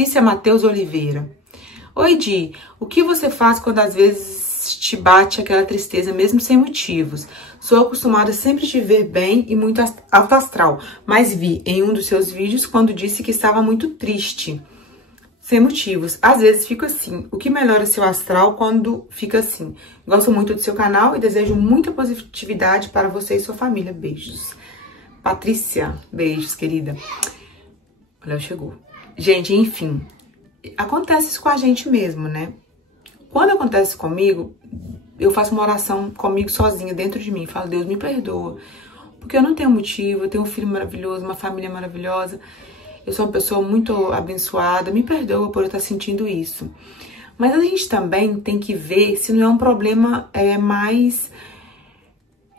Patrícia Matheus Oliveira. Oi, Di, o que você faz quando às vezes te bate aquela tristeza, mesmo sem motivos? Sou acostumada sempre te ver bem e muito alto astral, mas vi em um dos seus vídeos quando disse que estava muito triste, sem motivos. Às vezes fico assim. O que melhora seu astral quando fica assim? Gosto muito do seu canal e desejo muita positividade para você e sua família. Beijos. Patrícia, beijos, querida. Olha, chegou. Gente, enfim, acontece isso com a gente mesmo, né? Quando acontece comigo, eu faço uma oração comigo sozinha, dentro de mim. Falo, Deus, me perdoa, porque eu não tenho motivo, eu tenho um filho maravilhoso, uma família maravilhosa. Eu sou uma pessoa muito abençoada, me perdoa por eu estar sentindo isso. Mas a gente também tem que ver se não é um problema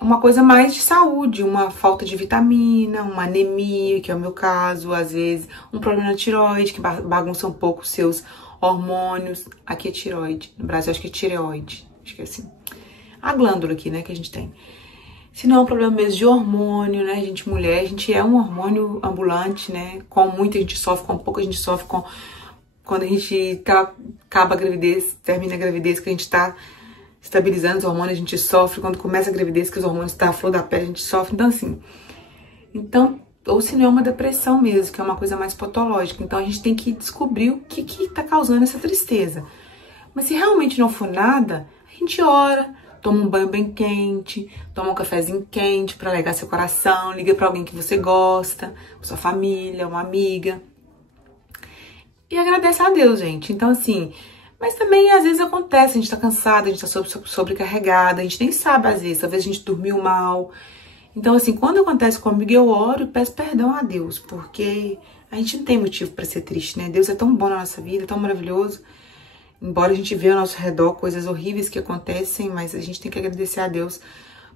uma coisa mais de saúde, uma falta de vitamina, uma anemia, que é o meu caso, às vezes, um problema na tireoide, que bagunça um pouco os seus hormônios. Aqui é tireoide, no Brasil acho que é tireoide, acho que é assim. A glândula aqui, né, que a gente tem. Se não é um problema mesmo de hormônio, né, gente, mulher, a gente é um hormônio ambulante, né, com muito a gente sofre, com pouco a gente sofre, quando a gente acaba a gravidez, termina a gravidez, que a gente tá estabilizando os hormônios, a gente sofre, quando começa a gravidez, que os hormônios estão à flor da pele, a gente sofre, então assim, ou se não é uma depressão mesmo, que é uma coisa mais patológica, então a gente tem que descobrir o que tá causando essa tristeza. Mas se realmente não for nada, a gente ora, toma um banho bem quente, toma um cafezinho quente pra alegar seu coração, liga pra alguém que você gosta, sua família, uma amiga. E agradece a Deus, gente. Então, assim, mas também às vezes acontece, a gente tá cansada, a gente tá sobrecarregada, a gente nem sabe às vezes a gente dormiu mal. Então, assim, quando acontece comigo, eu oro e peço perdão a Deus, porque a gente não tem motivo pra ser triste, né? Deus é tão bom na nossa vida, tão maravilhoso. Embora a gente veja ao nosso redor coisas horríveis que acontecem, mas a gente tem que agradecer a Deus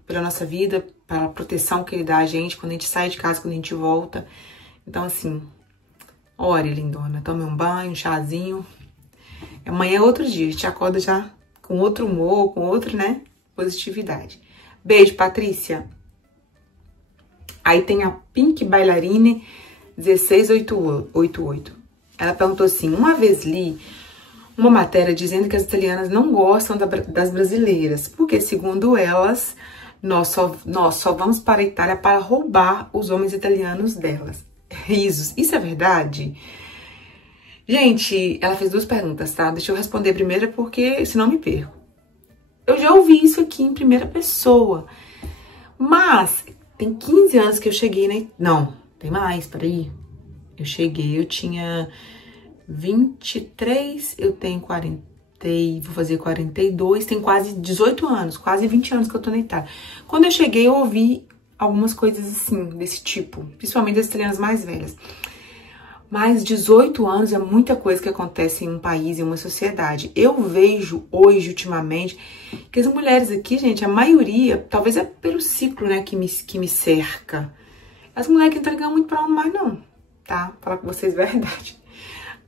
pela nossa vida, pela proteção que Ele dá a gente quando a gente sai de casa, quando a gente volta. Então, assim, ore, lindona. Tome um banho, um chazinho. Amanhã é outro dia, a gente acorda já com outro humor, com outro, né, positividade. Beijo, Patrícia. Aí tem a Pink Bailarine 1688. Ela perguntou assim, uma vez li uma matéria dizendo que as italianas não gostam das brasileiras, porque, segundo elas, nós só vamos para a Itália para roubar os homens italianos delas. Risos. Isso é verdade? Gente, ela fez duas perguntas, tá? Deixa eu responder a primeira, porque senão me perco. Eu já ouvi isso aqui em primeira pessoa, mas tem 15 anos que eu cheguei, né? Não, tem mais, peraí. Eu tinha 23, eu tenho 40, vou fazer 42, tem quase 18 anos, quase 20 anos que eu tô na Itália. Quando eu cheguei, eu ouvi algumas coisas assim, desse tipo, principalmente das italianas mais velhas. Mas 18 anos é muita coisa que acontece em um país, em uma sociedade. Eu vejo hoje, ultimamente, que as mulheres aqui, gente, a maioria, talvez é pelo ciclo, né, que me cerca. As mulheres que não estão ligando muito pra homem mais, não, tá? Falar com vocês a verdade.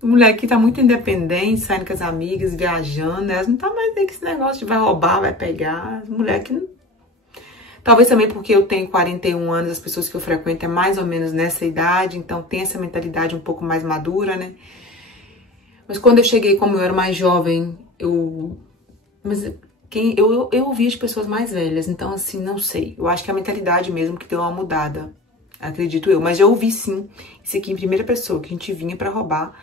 Mulher que tá muito independente, saindo com as amigas, viajando, elas não tá mais aí com esse negócio de vai roubar, vai pegar. As mulheres que não... Talvez também porque eu tenho 41 anos, as pessoas que eu frequento é mais ou menos nessa idade, então tem essa mentalidade um pouco mais madura, né? Mas quando eu cheguei, como eu era mais jovem, eu ouvi as pessoas mais velhas, então assim, não sei. Eu acho que é a mentalidade mesmo que deu uma mudada, acredito eu. Mas já ouvi sim, isso aqui em primeira pessoa, que a gente vinha pra roubar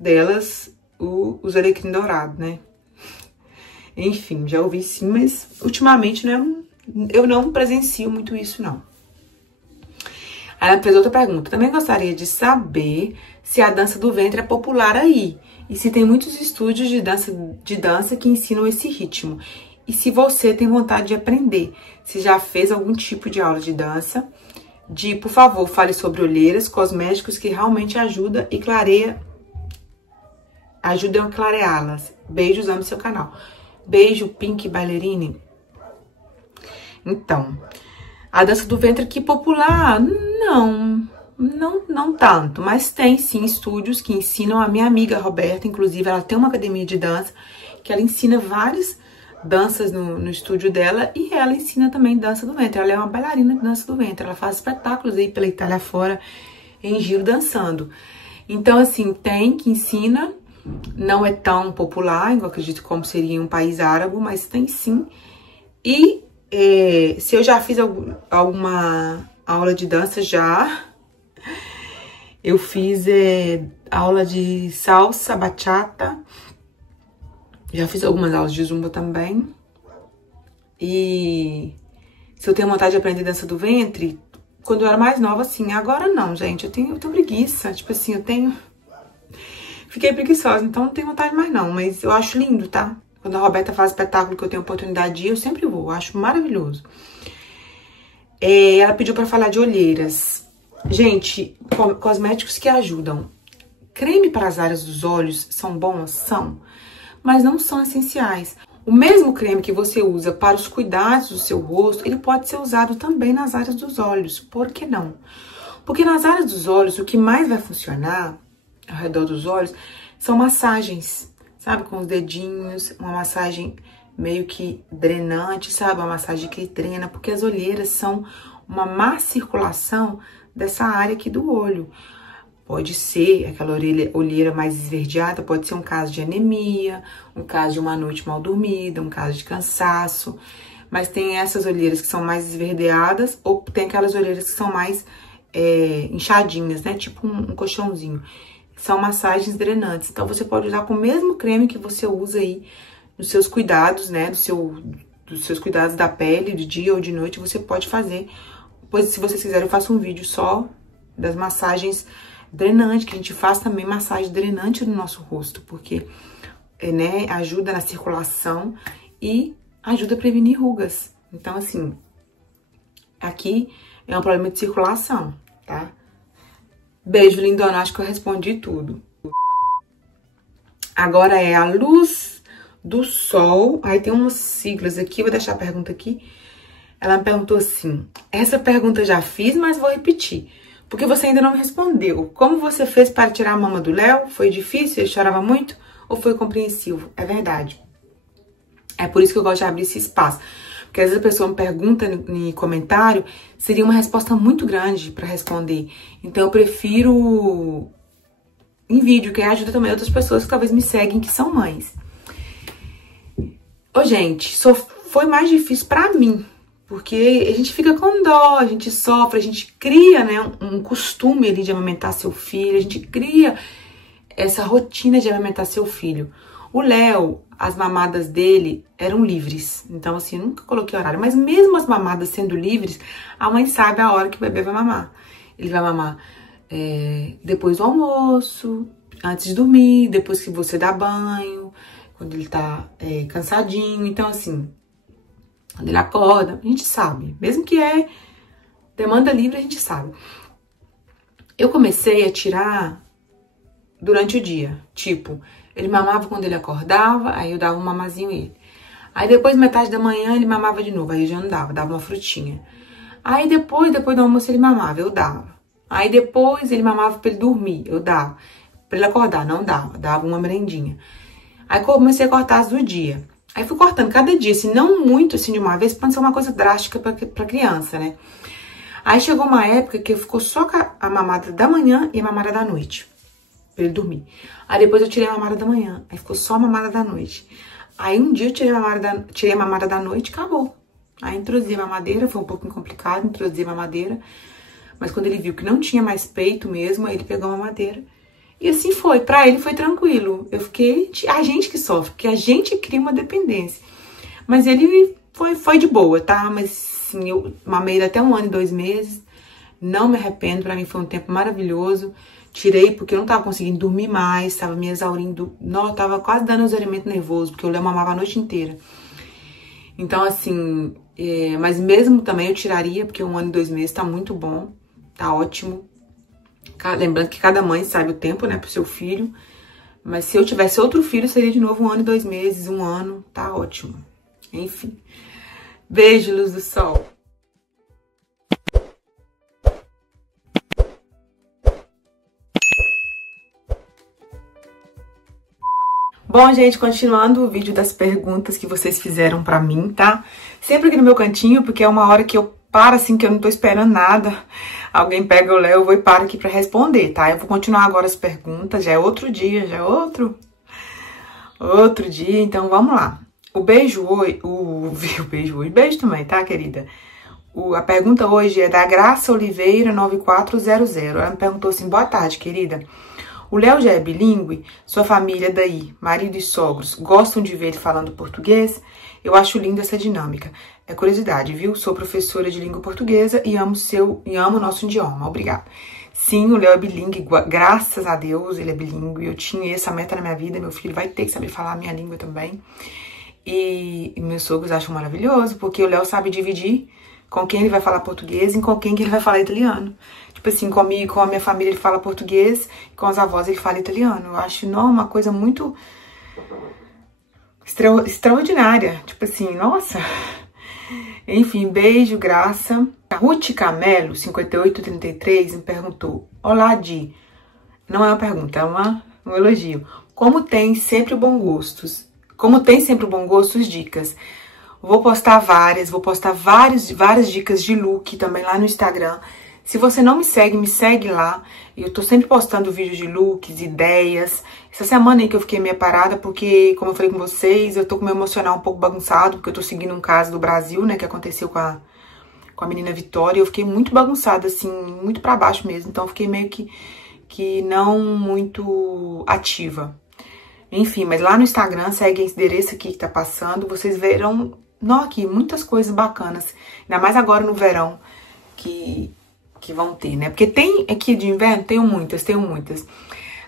delas os alecrim dourado, né? Enfim, já ouvi sim, mas ultimamente eu não presencio muito isso, não. Aí ela fez outra pergunta. Também gostaria de saber se a dança do ventre é popular aí. E se tem muitos estúdios de dança que ensinam esse ritmo. E se você tem vontade de aprender. Se já fez algum tipo de aula de dança. Por favor, fale sobre olheiras, cosméticos que realmente ajudam a clareá-las. Beijos, amo seu canal. Beijo, Pink Bailarine. Então, a dança do ventre aqui popular, não tanto, mas tem sim estúdios que ensinam. A minha amiga Roberta, inclusive, ela tem uma academia de dança que ela ensina várias danças no estúdio dela e ela ensina também dança do ventre. Ela é uma bailarina de dança do ventre, ela faz espetáculos aí pela Itália fora, em giro dançando. Então, assim, tem que ensina, não é tão popular, eu acredito como seria em um país árabe, mas tem sim. E se eu já fiz alguma aula de dança, já. Eu fiz aula de salsa, bachata. Já fiz algumas aulas de zumba também. E se eu tenho vontade de aprender dança do ventre, quando eu era mais nova, sim. Agora não, gente. Eu tenho preguiça. Tipo assim, fiquei preguiçosa, então não tenho vontade mais não. Mas eu acho lindo, tá? Quando a Roberta faz espetáculo que eu tenho oportunidade de ir, eu sempre vou. Eu acho maravilhoso. Ela pediu pra falar de olheiras. Gente, cosméticos que ajudam. Creme para as áreas dos olhos são bons? São. Mas não são essenciais. O mesmo creme que você usa para os cuidados do seu rosto, ele pode ser usado também nas áreas dos olhos. Por que não? Porque nas áreas dos olhos, o que mais vai funcionar ao redor dos olhos são massagens, sabe? Com os dedinhos, uma massagem meio que drenante, sabe? Uma massagem que drena, porque as olheiras são uma má circulação dessa área aqui do olho. Pode ser aquela olheira mais esverdeada, pode ser um caso de anemia, um caso de uma noite mal dormida, um caso de cansaço. Mas tem essas olheiras que são mais esverdeadas ou tem aquelas olheiras que são mais inchadinhas, né? Tipo um colchãozinho. São massagens drenantes. Então, você pode usar com o mesmo creme que você usa aí nos seus cuidados, né? Dos seus cuidados da pele, de dia ou de noite, você pode fazer. Pois, se vocês quiserem, eu faço um vídeo só das massagens drenante, que a gente faz também massagem drenante no nosso rosto, porque, né, ajuda na circulação e ajuda a prevenir rugas. Então, assim, aqui é um problema de circulação, tá? Beijo, lindona, acho que eu respondi tudo. Agora é a luz do sol. Aí tem umas siglas aqui, vou deixar a pergunta aqui. Ela me perguntou assim, essa pergunta eu já fiz, mas vou repetir. Porque você ainda não me respondeu. Como você fez para tirar a mama do Léo? Foi difícil? Ele chorava muito? Ou foi compreensivo? É verdade. É por isso que eu gosto de abrir esse espaço. Porque às vezes a pessoa me pergunta em comentário, seria uma resposta muito grande para responder. Então eu prefiro em vídeo, que ajuda também outras pessoas que talvez me seguem, que são mães. Ô, gente, foi mais difícil para mim. Porque a gente fica com dó, a gente sofre, a gente cria, né, um costume ali de amamentar seu filho, a gente cria essa rotina de amamentar seu filho. O Léo, as mamadas dele eram livres, então assim, nunca coloquei horário, mas mesmo as mamadas sendo livres, a mãe sabe a hora que o bebê vai mamar. Ele vai mamar depois do almoço, antes de dormir, depois que você dá banho, quando ele tá cansadinho, então assim... Quando ele acorda, a gente sabe. Mesmo que demanda livre, a gente sabe. Eu comecei a tirar durante o dia. Tipo, ele mamava quando ele acordava, aí eu dava um mamazinho a ele. Aí depois, metade da manhã, ele mamava de novo, aí eu já não dava uma frutinha. Aí depois do almoço ele mamava, eu dava. Aí depois ele mamava pra ele dormir, eu dava. Pra ele acordar, não dava uma merendinha. Aí comecei a cortar as do dia. Aí fui cortando cada dia, assim, não muito assim de uma vez, pra não ser uma coisa drástica pra criança, né? Aí chegou uma época que ficou só com a mamada da manhã e a mamada da noite, pra ele dormir. Aí depois eu tirei a mamada da manhã, aí ficou só a mamada da noite. Aí um dia eu tirei a mamada da noite e acabou. Aí introduzi a mamadeira, foi um pouquinho complicado, introduzi a mamadeira. Mas quando ele viu que não tinha mais peito mesmo, aí ele pegou a mamadeira. E assim foi, pra ele foi tranquilo. Eu fiquei, a gente que sofre, porque a gente cria uma dependência. Mas ele foi de boa, tá? Mas sim, eu mamei ele até 1 ano e 2 meses. Não me arrependo, pra mim foi um tempo maravilhoso. Tirei porque eu não tava conseguindo dormir mais, tava me exaurindo. Não, tava quase dando exaurimento nervoso, porque o Léo mamava a noite inteira. Então, assim, mas mesmo também eu tiraria, porque 1 ano e 2 meses tá muito bom, tá ótimo. Lembrando que cada mãe sabe o tempo, né, pro seu filho. Mas se eu tivesse outro filho, seria de novo 1 ano e 2 meses, 1 ano, tá ótimo. Enfim. Beijo, luz do sol. Bom, gente, continuando o vídeo das perguntas que vocês fizeram pra mim, tá? Sempre aqui no meu cantinho, porque é uma hora que eu para assim que eu não tô esperando nada. Alguém pega o Léo, eu vou e paro aqui pra responder, tá? Eu vou continuar agora as perguntas, já é outro dia, já é outro dia, então vamos lá. O beijo hoje, beijo também, tá, querida? A pergunta hoje é da Graça Oliveira 9400. Ela me perguntou assim: boa tarde, querida. O Léo já é bilíngue? Sua família daí, marido e sogros, gostam de ver ele falando português? Eu acho linda essa dinâmica. É curiosidade, viu? Sou professora de língua portuguesa e amo o nosso idioma. Obrigada. Sim, o Léo é bilíngue, graças a Deus ele é bilíngue. Eu tinha essa meta na minha vida, meu filho vai ter que saber falar a minha língua também. E meus sogros acham maravilhoso, porque o Léo sabe dividir com quem ele vai falar português e com quem que ele vai falar italiano. Tipo assim, comigo, com a minha família ele fala português, com as avós ele fala italiano. Eu acho, não, uma coisa muito extraordinária. Tipo assim, nossa. Enfim, beijo, Graça. A Ruth Camelo, 5833, me perguntou: olá, Di. Não é uma pergunta, é um elogio. Como tem sempre bom gostos? Dicas. Vou postar várias dicas de look também lá no Instagram. Se você não me segue lá. Eu tô sempre postando vídeos de looks, ideias. Essa semana aí que eu fiquei meio parada, porque, como eu falei com vocês, eu tô com o meu emocional um pouco bagunçado, porque eu tô seguindo um caso do Brasil, né, que aconteceu com a menina Vitória. Eu fiquei muito bagunçada, assim, muito pra baixo mesmo. Então eu fiquei meio que não muito ativa. Enfim, mas lá no Instagram, segue esse endereço aqui que tá passando, vocês verão, aqui, muitas coisas bacanas. Ainda mais agora no verão, que vão ter, né? Porque tem aqui de inverno, tenho muitas.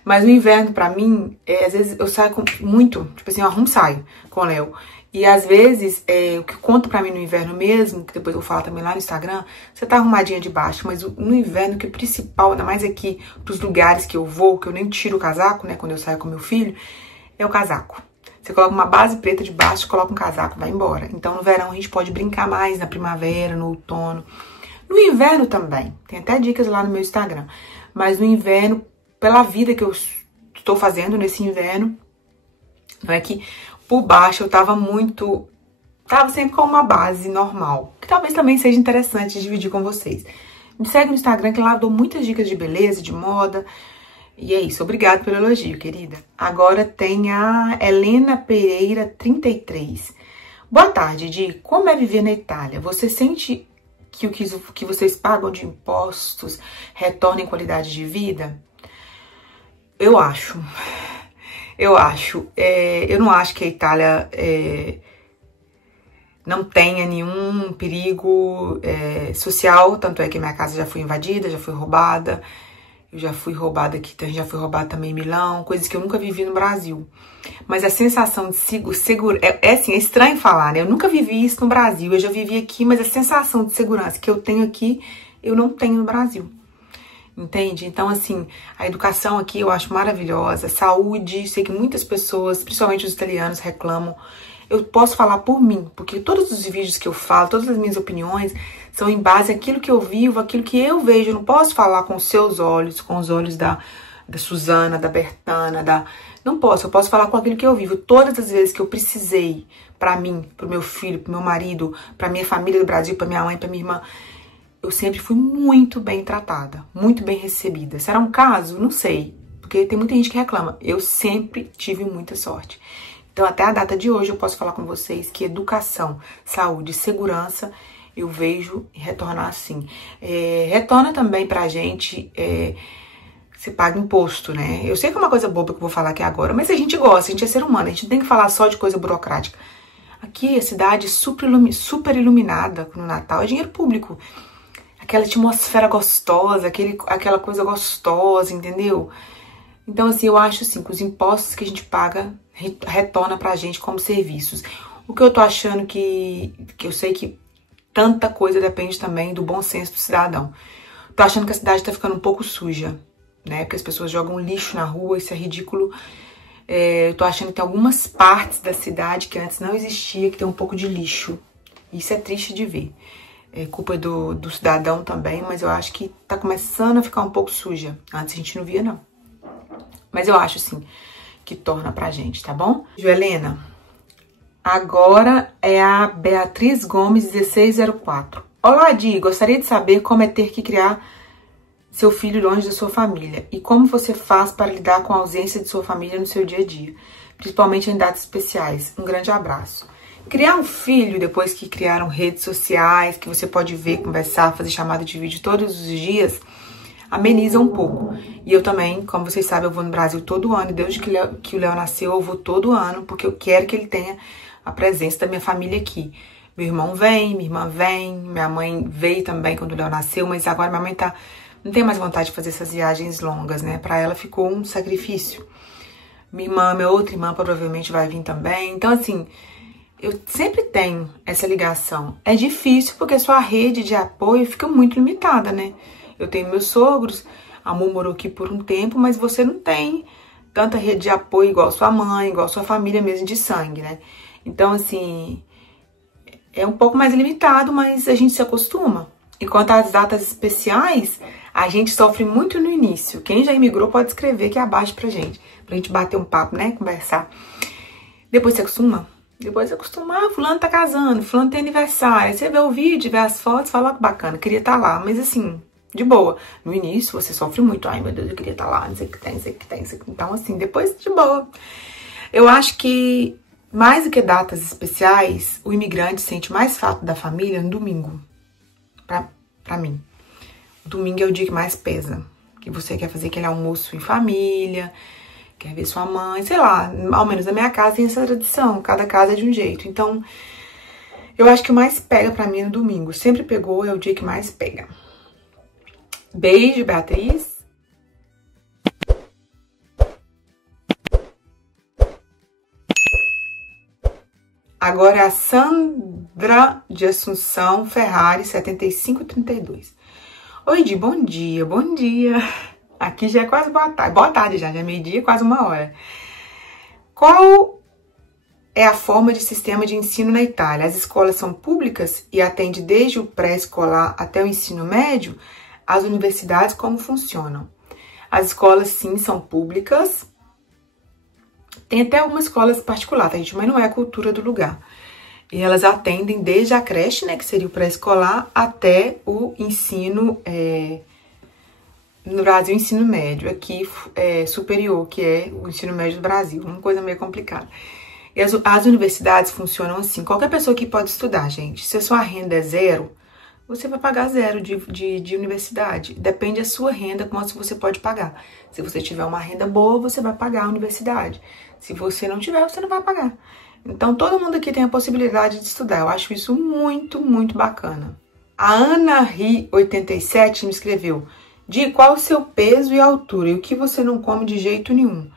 Mas no inverno, pra mim, às vezes eu saio muito, tipo assim, eu arrumo saio com o Léo. E às vezes, o que conta pra mim no inverno mesmo, que depois eu vou falar também lá no Instagram, você tá arrumadinha de baixo, mas no inverno, que o principal, ainda mais aqui, pros lugares que eu vou, que eu nem tiro o casaco, né, quando eu saio com meu filho, é o casaco. Você coloca uma base preta de baixo, coloca um casaco, vai embora. Então no verão a gente pode brincar mais, na primavera, no outono. No inverno também, tem até dicas lá no meu Instagram. Mas no inverno, pela vida que eu estou fazendo nesse inverno, não é que por baixo eu tava sempre com uma base normal, que talvez também seja interessante dividir com vocês. Me segue no Instagram, que lá eu dou muitas dicas de beleza, de moda. E é isso, obrigada pelo elogio, querida. Agora tem a Helena Pereira, 33. Boa tarde, Di. Como é viver na Itália? Você sente que o que vocês pagam de impostos retorna em qualidade de vida? Eu acho. Eu não acho que a Itália não tenha nenhum perigo social, tanto é que minha casa já foi invadida, já foi roubada. Eu já fui roubada aqui, já fui roubada também em Milão, coisas que eu nunca vivi no Brasil. Mas a sensação de segurança, assim, é estranho falar, né? Eu nunca vivi isso no Brasil, eu já vivi aqui, mas a sensação de segurança que eu tenho aqui, eu não tenho no Brasil. Entende? Então, assim, a educação aqui eu acho maravilhosa, saúde, sei que muitas pessoas, principalmente os italianos, reclamam. Eu posso falar por mim, porque todos os vídeos que eu falo, todas as minhas opiniões são em base àquilo que eu vivo, aquilo que eu vejo. Eu não posso falar com os seus olhos, com os olhos da Suzana, da Bertana, Não posso, eu posso falar com aquilo que eu vivo. Todas as vezes que eu precisei, pra mim, pro meu filho, pro meu marido, pra minha família do Brasil, pra minha mãe, pra minha irmã, eu sempre fui muito bem tratada, muito bem recebida. Será um caso? Não sei, porque tem muita gente que reclama. Eu sempre tive muita sorte. Então, até a data de hoje, eu posso falar com vocês que educação, saúde e segurança, eu vejo retornar assim. Retorna também pra gente, você paga imposto, né? Eu sei que é uma coisa boba que eu vou falar aqui agora, mas a gente gosta, a gente é ser humano, a gente não tem que falar só de coisa burocrática. Aqui, a cidade super iluminada no Natal, é dinheiro público. Aquela atmosfera gostosa, aquela coisa gostosa, entendeu? Então, assim, eu acho assim, que os impostos que a gente paga retorna pra gente como serviços. O que eu tô achando que eu sei que tanta coisa depende também do bom senso do cidadão. Tô achando que a cidade tá ficando um pouco suja, né? Porque as pessoas jogam lixo na rua, isso é ridículo. Eu tô achando que tem algumas partes da cidade que antes não existia, que tem um pouco de lixo. Isso é triste de ver. É culpa do cidadão também, mas eu acho que tá começando a ficar um pouco suja. Antes a gente não via, não. Mas eu acho, assim, que torna pra gente, tá bom? Helena, agora é a Beatriz Gomes, 1604. Olá, Di, gostaria de saber como é ter que criar seu filho longe da sua família e como você faz para lidar com a ausência de sua família no seu dia a dia, principalmente em datas especiais. Um grande abraço. Criar um filho depois que criaram redes sociais, que você pode ver, conversar, fazer chamada de vídeo todos os dias, ameniza um pouco. E eu também, como vocês sabem, eu vou no Brasil todo ano, e desde que o Léo nasceu, eu vou todo ano, porque eu quero que ele tenha a presença da minha família aqui. Meu irmão vem, minha irmã vem, minha mãe veio também quando o Léo nasceu, mas agora minha mãe não tem mais vontade de fazer essas viagens longas, né? Pra ela ficou um sacrifício. Minha outra irmã provavelmente vai vir também. Então, assim, eu sempre tenho essa ligação. É difícil porque sua rede de apoio fica muito limitada, né? Eu tenho meus sogros, a Mu morou aqui por um tempo, mas você não tem tanta rede de apoio igual sua mãe, igual sua família mesmo de sangue, né? Então, assim, é um pouco mais limitado, mas a gente se acostuma. E quanto às datas especiais, a gente sofre muito no início. Quem já imigrou pode escrever aqui abaixo pra gente bater um papo, né? Conversar. Depois você acostuma. Depois você acostuma, fulano tá casando, fulano tem aniversário. Aí você vê o vídeo, vê as fotos, fala que bacana, queria estar lá. Mas assim, de boa. No início você sofre muito. Ai, meu Deus, eu queria estar lá, não sei o que tem, não sei o que tem. Então, assim, depois de boa. Eu acho que mais do que datas especiais, o imigrante sente mais falta da família no domingo. Pra mim. O domingo é o dia que mais pesa. Que você quer fazer aquele almoço em família, quer ver sua mãe, sei lá. Ao menos na minha casa tem essa tradição. Cada casa é de um jeito. Então, eu acho que o mais pega pra mim é no domingo. Sempre pegou, é o dia que mais pega. Beijo, Beatriz. Agora é a Sandra de Assunção Ferrari 7532. Oi, Di, bom dia, bom dia. Aqui já é quase boa tarde já é meio-dia, quase 1 hora. Qual é a forma de sistema de ensino na Itália? As escolas são públicas e atende desde o pré-escolar até o ensino médio? As universidades como funcionam? As escolas sim são públicas. Tem até algumas escolas particulares, tá, gente? Mas não é a cultura do lugar. E elas atendem desde a creche, né, que seria o pré-escolar, até o ensino, no Brasil, ensino médio. Aqui, superior, que é o ensino médio do Brasil. Uma coisa meio complicada. E as universidades funcionam assim. Qualquer pessoa que pode estudar, gente. Se a sua renda é zero, você vai pagar zero de universidade. Depende da sua renda, quanto você pode pagar. Se você tiver uma renda boa, você vai pagar a universidade. Se você não tiver, você não vai pagar. Então, todo mundo aqui tem a possibilidade de estudar. Eu acho isso muito, muito bacana. A Ana Ri 87 me escreveu: Di, qual o seu peso e altura? E o que você não come de jeito nenhum?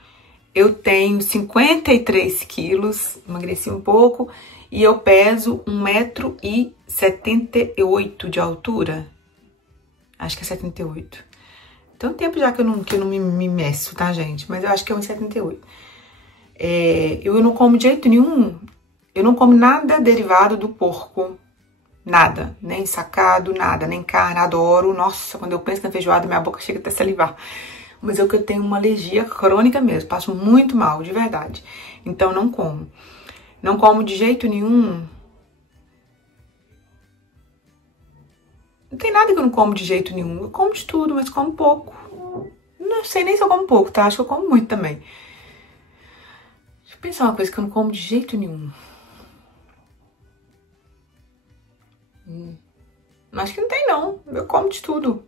Eu tenho 53 quilos, emagreci um pouco, e eu peso 1,78 m de altura. Acho que é 78. Tem um tempo já que eu não me meço, tá, gente? Mas eu acho que é 1,78 m. Eu não como de jeito nenhum, eu não como nada derivado do porco, nada, nem sacado, nada, nem carne, adoro, nossa, quando eu penso na feijoada, minha boca chega até a salivar, mas eu tenho uma alergia crônica mesmo, passo muito mal, de verdade, então não como de jeito nenhum, não tem nada que eu não como de jeito nenhum, eu como de tudo, mas como pouco, não sei nem se eu como pouco, tá, acho que eu como muito também. Deixa eu pensar uma coisa que eu não como de jeito nenhum. Acho que não tem, não. Eu como de tudo.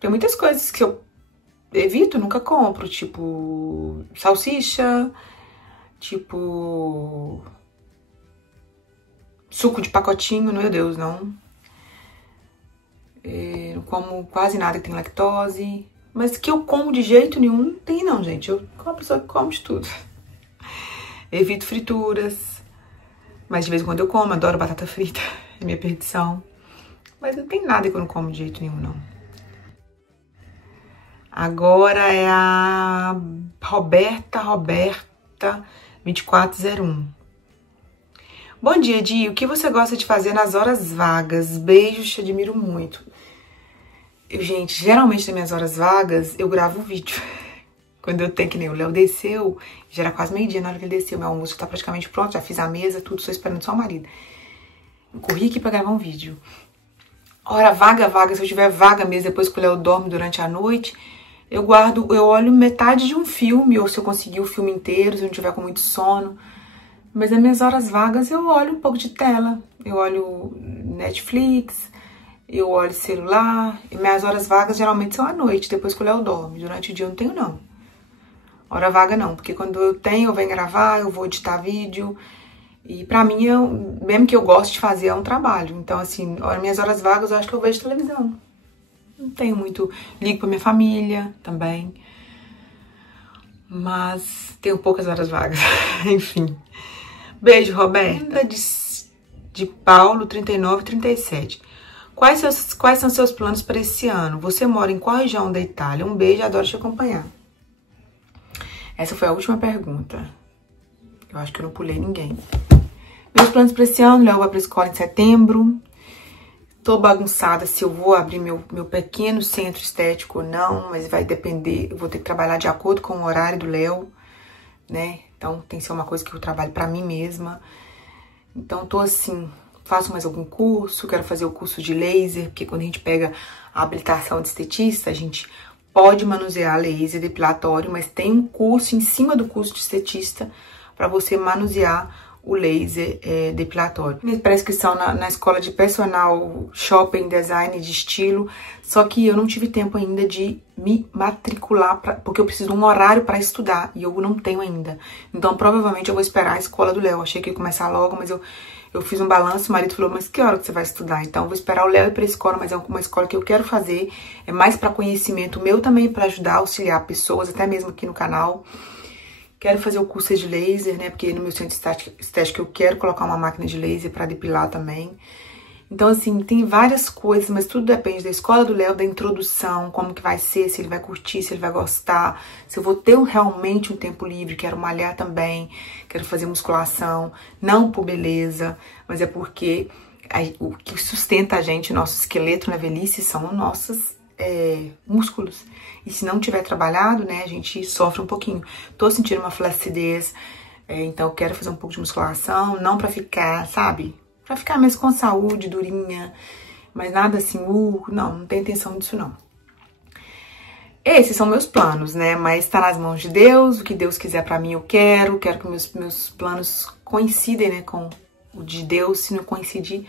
Tem muitas coisas que eu evito, nunca compro. Tipo, salsicha. Tipo, suco de pacotinho, meu Deus, não. Não como quase nada que tem lactose. Mas que eu como de jeito nenhum, não tem não, gente. Eu sou uma pessoa que come de tudo. Evito frituras. Mas de vez em quando eu como, adoro batata frita. É minha perdição. Mas não tem nada que eu não como de jeito nenhum, não. Agora é a Roberta 2401. Bom dia, Di. O que você gosta de fazer nas horas vagas? Beijos, te admiro muito. Gente, geralmente nas minhas horas vagas, eu gravo vídeo. Quando eu tenho, que nem o Léo desceu, já era quase meio-dia na hora que ele desceu. Meu almoço tá praticamente pronto, já fiz a mesa, tudo, só esperando só o marido. Eu corri aqui pra gravar um vídeo. Hora vaga, se eu tiver vaga mesmo, depois que o Léo dorme durante a noite, eu olho metade de um filme, ou se eu conseguir o filme inteiro, se eu não tiver com muito sono. Mas nas minhas horas vagas eu olho um pouco de tela, eu olho Netflix, eu olho celular. E minhas horas vagas geralmente são à noite, depois que o Léo dorme. Durante o dia eu não tenho, não. Hora vaga não, porque quando eu tenho, eu venho gravar, eu vou editar vídeo. E pra mim, mesmo que eu goste de fazer, é um trabalho. Então, assim, minhas horas vagas eu acho que eu vejo televisão. Não tenho muito... Ligo pra minha família também. Mas tenho poucas horas vagas. Enfim. Beijo, Roberta. De Paulo, 39 e 37. Quais são seus planos para esse ano? Você mora em qual região da Itália? Um beijo, adoro te acompanhar. Essa foi a última pergunta. Eu acho que eu não pulei ninguém. Meus planos para esse ano, Léo vai para a escola em setembro. Tô bagunçada se eu vou abrir meu pequeno centro estético ou não, mas vai depender. Eu vou ter que trabalhar de acordo com o horário do Léo, né? Então tem que ser uma coisa que eu trabalho para mim mesma. Então tô assim, faço mais algum curso, quero fazer o curso de laser, porque quando a gente pega a habilitação de estetista, a gente pode manusear laser depilatório, mas tem um curso em cima do curso de estetista para você manusear o laser depilatório. Minha pré-inscrição na escola de personal shopping design de estilo, só que eu não tive tempo ainda de me matricular, porque eu preciso de um horário para estudar e eu não tenho ainda. Então provavelmente eu vou esperar a escola do Léo. Achei que ia começar logo, mas eu fiz um balanço, o marido falou, mas que hora que você vai estudar? Então eu vou esperar o Léo ir para a escola, mas é uma escola que eu quero fazer, é mais para conhecimento meu também, para ajudar, auxiliar pessoas, até mesmo aqui no canal. Quero fazer o curso de laser, né? Porque no meu centro estético eu quero colocar uma máquina de laser para depilar também. Então, assim, tem várias coisas, mas tudo depende da escola do Léo, da introdução, como que vai ser, se ele vai curtir, se ele vai gostar, se eu vou ter realmente um tempo livre, quero malhar também, quero fazer musculação, não por beleza, mas é porque o que sustenta a gente, nosso esqueleto na velhice, são os nossos músculos. E se não tiver trabalhado, né, a gente sofre um pouquinho. Tô sentindo uma flacidez, então eu quero fazer um pouco de musculação, não pra ficar, sabe? Pra ficar mais com saúde, durinha, mas nada assim, não tem intenção disso não. Esses são meus planos, né, mas tá nas mãos de Deus, o que Deus quiser pra mim eu quero que meus planos coincidem, né, com o de Deus, se não coincidir,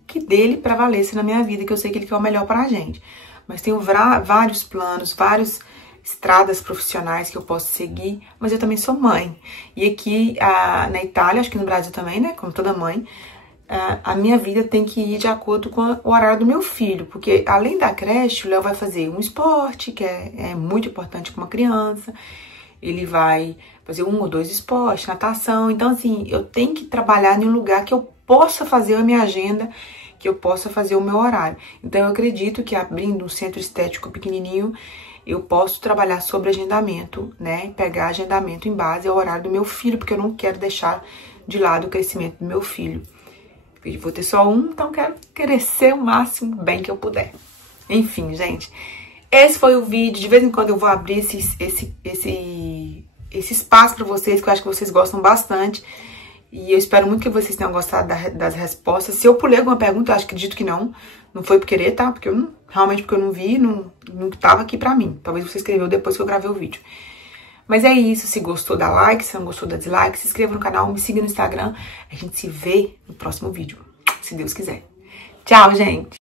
o que dele prevaleça na minha vida, que eu sei que ele quer o melhor pra gente. Mas tenho vários planos, várias estradas profissionais que eu posso seguir, mas eu também sou mãe. E aqui na Itália, acho que no Brasil também, né, como toda mãe, a minha vida tem que ir de acordo com o horário do meu filho, porque além da creche, o Léo vai fazer um esporte, que é muito importante para uma criança, ele vai fazer 1 ou 2 esportes, natação, então assim, eu tenho que trabalhar em um lugar que eu possa fazer a minha agenda, que eu possa fazer o meu horário. Então eu acredito que abrindo um centro estético pequenininho, eu posso trabalhar sobre agendamento, né? Pegar agendamento em base ao horário do meu filho, porque eu não quero deixar de lado o crescimento do meu filho. Eu vou ter só um, então quero crescer o máximo bem que eu puder. Enfim, gente, esse foi o vídeo. De vez em quando eu vou abrir esse espaço para vocês, que eu acho que vocês gostam bastante. E eu espero muito que vocês tenham gostado das respostas. Se eu pulei alguma pergunta, eu acredito que não. Não foi por querer, tá? Porque realmente porque eu não vi, não tava aqui pra mim. Talvez você escreveu depois que eu gravei o vídeo. Mas é isso. Se gostou, dá like. Se não gostou, dá dislike. Se inscreva no canal, me siga no Instagram. A gente se vê no próximo vídeo, se Deus quiser. Tchau, gente!